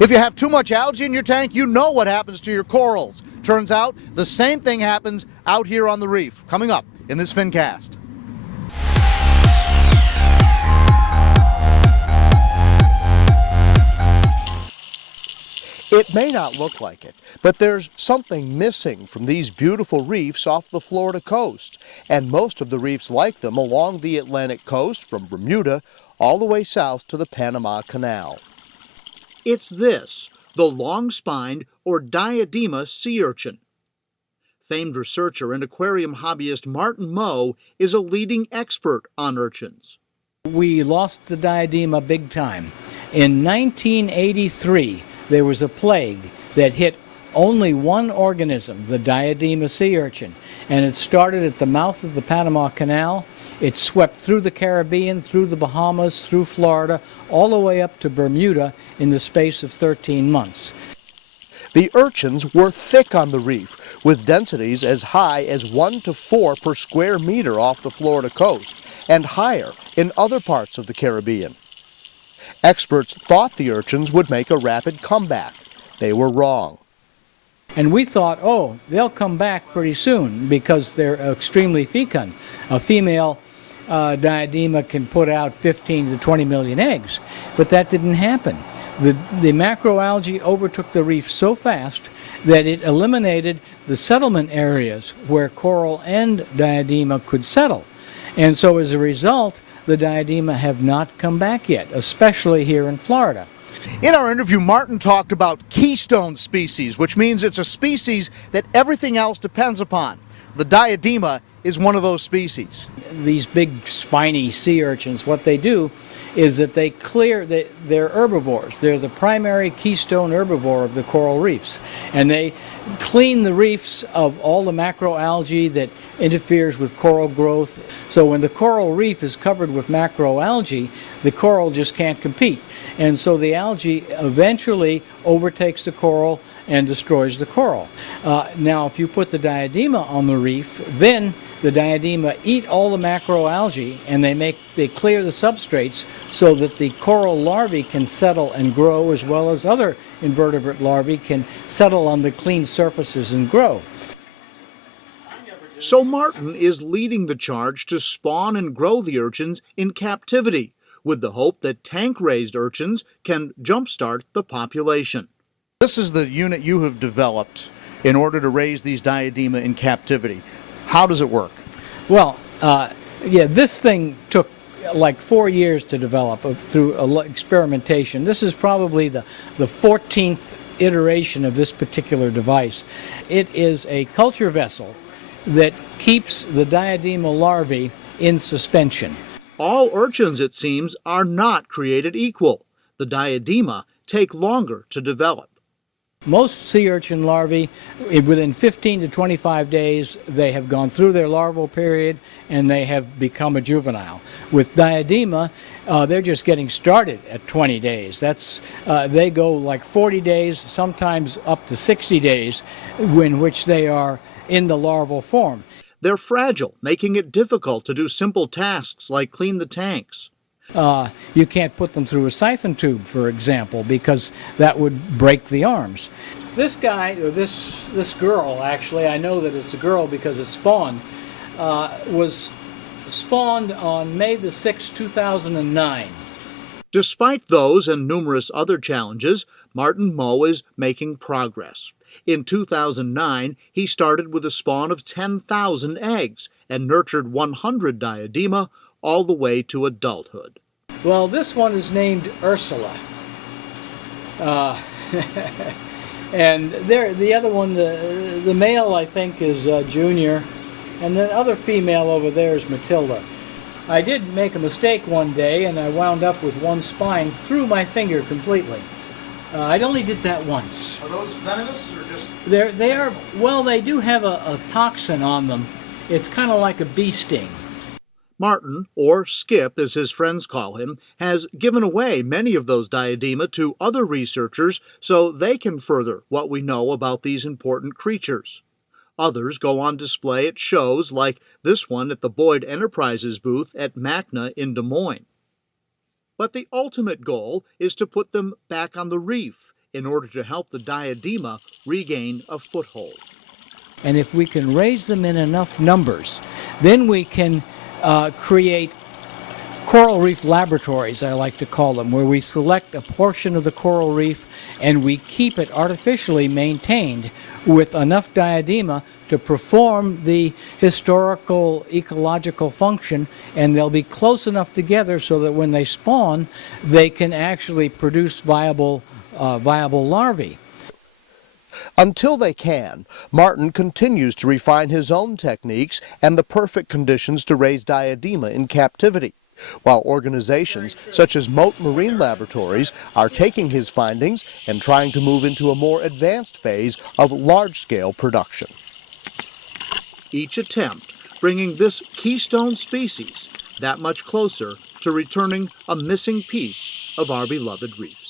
If you have too much algae in your tank, you know what happens to your corals. Turns out the same thing happens out here on the reef. Coming up in this Fincast. It may not look like it, but there's something missing from these beautiful reefs off the Florida coast, and most of the reefs like them along the Atlantic coast from Bermuda all the way south to the Panama Canal. It's this, the long-spined or Diadema sea urchin. Famed researcher and aquarium hobbyist Martin Moe is a leading expert on urchins. We lost the Diadema big time. In 1983, there was a plague that hit only one organism, the Diadema sea urchin, and it started at the mouth of the Panama Canal. It swept through the Caribbean, through the Bahamas, through Florida, all the way up to Bermuda in the space of 13 months. The urchins were thick on the reef, with densities as high as 1 to 4 per square meter off the Florida coast, and higher in other parts of the Caribbean. Experts thought the urchins would make a rapid comeback. They were wrong. And we thought, oh, they'll come back pretty soon because they're extremely fecund. A female Diadema can put out 15 to 20 million eggs, but that didn't happen. The macroalgae overtook the reef so fast that it eliminated the settlement areas where coral and Diadema could settle. And so as a result, the Diadema have not come back yet, especially here in Florida. In our interview, Martin talked about keystone species, which means it's a species that everything else depends upon. The Diadema is one of those species. These big spiny sea urchins, what they do is that they they're herbivores. They're the primary keystone herbivore of the coral reefs. And they clean the reefs of all the macroalgae that interferes with coral growth. So when the coral reef is covered with macroalgae, the coral just can't compete. And so the algae eventually overtakes the coral and destroys the coral. Now, if you put the Diadema on the reef, then the Diadema eat all the macroalgae and they clear the substrates so that the coral larvae can settle and grow, as well as other invertebrate larvae can settle on the clean surfaces and grow. So Martin is leading the charge to spawn and grow the urchins in captivity, with the hope that tank-raised urchins can jumpstart the population. This is the unit you have developed in order to raise these Diadema in captivity. How does it work? Well, yeah, this thing took like 4 years to develop through experimentation. This is probably the 14th iteration of this particular device. It is a culture vessel that keeps the Diadema larvae in suspension. All urchins, it seems, are not created equal. The Diadema take longer to develop. Most sea urchin larvae, within 15 to 25 days, they have gone through their larval period and they have become a juvenile. With Diadema, they're just getting started at 20 days. They go like 40 days, sometimes up to 60 days, in which they are in the larval form. They're fragile, making it difficult to do simple tasks like clean the tanks. You can't put them through a siphon tube, for example, because that would break the arms. This guy, or this girl, actually, I know that it's a girl because it spawned, was spawned on May the 6th, 2009. Despite those and numerous other challenges, Martin Moe is making progress. In 2009, he started with a spawn of 10,000 eggs and nurtured 100 Diadema all the way to adulthood. Well, this one is named Ursula. And the other one, the male, I think, is Junior, and the other female over there is Matilda. I did make a mistake one day, and I wound up with one spine through my finger completely. I only did that once. Are those venomous or just? They are. Well, they do have a toxin on them. It's kind of like a bee sting. Martin, or Skip as his friends call him, has given away many of those Diadema to other researchers so they can further what we know about these important creatures. Others go on display at shows like this one at the Boyd Enterprises booth at MACNA in Des Moines. But the ultimate goal is to put them back on the reef in order to help the diadema regain a foothold. And if we can raise them in enough numbers, then we can create coral reef laboratories, I like to call them, where we select a portion of the coral reef and we keep it artificially maintained with enough diadema to perform the historical ecological function, and they'll be close enough together so that when they spawn, they can actually produce viable larvae. Until they can, Martin continues to refine his own techniques and the perfect conditions to raise diadema in captivity, while organizations such as Moe Marine Laboratories are taking his findings and trying to move into a more advanced phase of large-scale production. Each attempt bringing this keystone species that much closer to returning a missing piece of our beloved reefs.